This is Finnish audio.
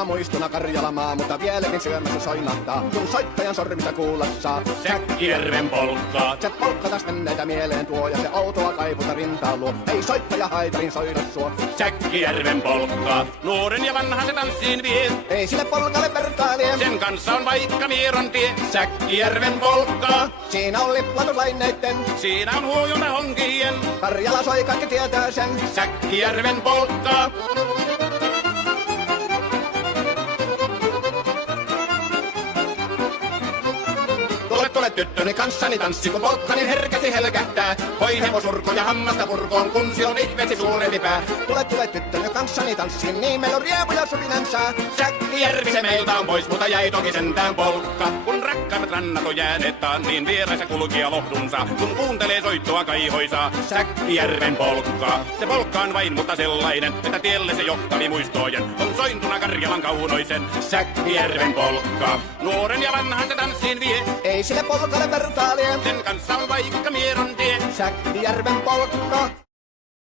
Kauniina muistona Karjalamaa, mutta vieläkin syömässä soinahtaa, kun soittajan sormista kuulla saa. Säkkijärven polkkaa. Se polkka taas menneitä mieleen tuo, ja se outoa kaiputa rintaan luo. Ei soittaja haitarin soida suo. Säkkijärven polkkaa. Nuoren ja vanhan se tanssiin vie. Ei sille polkalle vertailee. Sen kanssa on vaikka Mieron tie. Säkkijärven polkkaa. Siinä on liplatuslaineitten. Siinä on huojuna honkien. Karjala soi, kaikki tietää sen. Säkkijärven polkkaa. Tule tyttöni kanssani tanssi, kun polkkani herkästi helkähtää. Hoi hevosurko ja hammasta purkoon, kun silloin ihmeesi suurempi pää. Tule tyttöni kanssani tanssi, niin meillä on riemu ja supinansa. Säkkijärvi se meiltä on pois, mutta jäi toki sentään polkka. Kun rakkaat rannat on jääneet taan, niin vieressä kulkija lohdunsa. Kun kuuntelee soittoa kaihoisaa, Säkkijärven polkkaa. Se polkka on vain, mutta sellainen, että tielle se johtavi muistojen. On sointuna Karjalan kaunoisen, Säkkijärven polkkaa. Nuoren ja vanhan se tanssiin vie. Ei sille polkalle vertailee. Sen kanssa on vaikka Mieron tie. Säkkijärven polkka.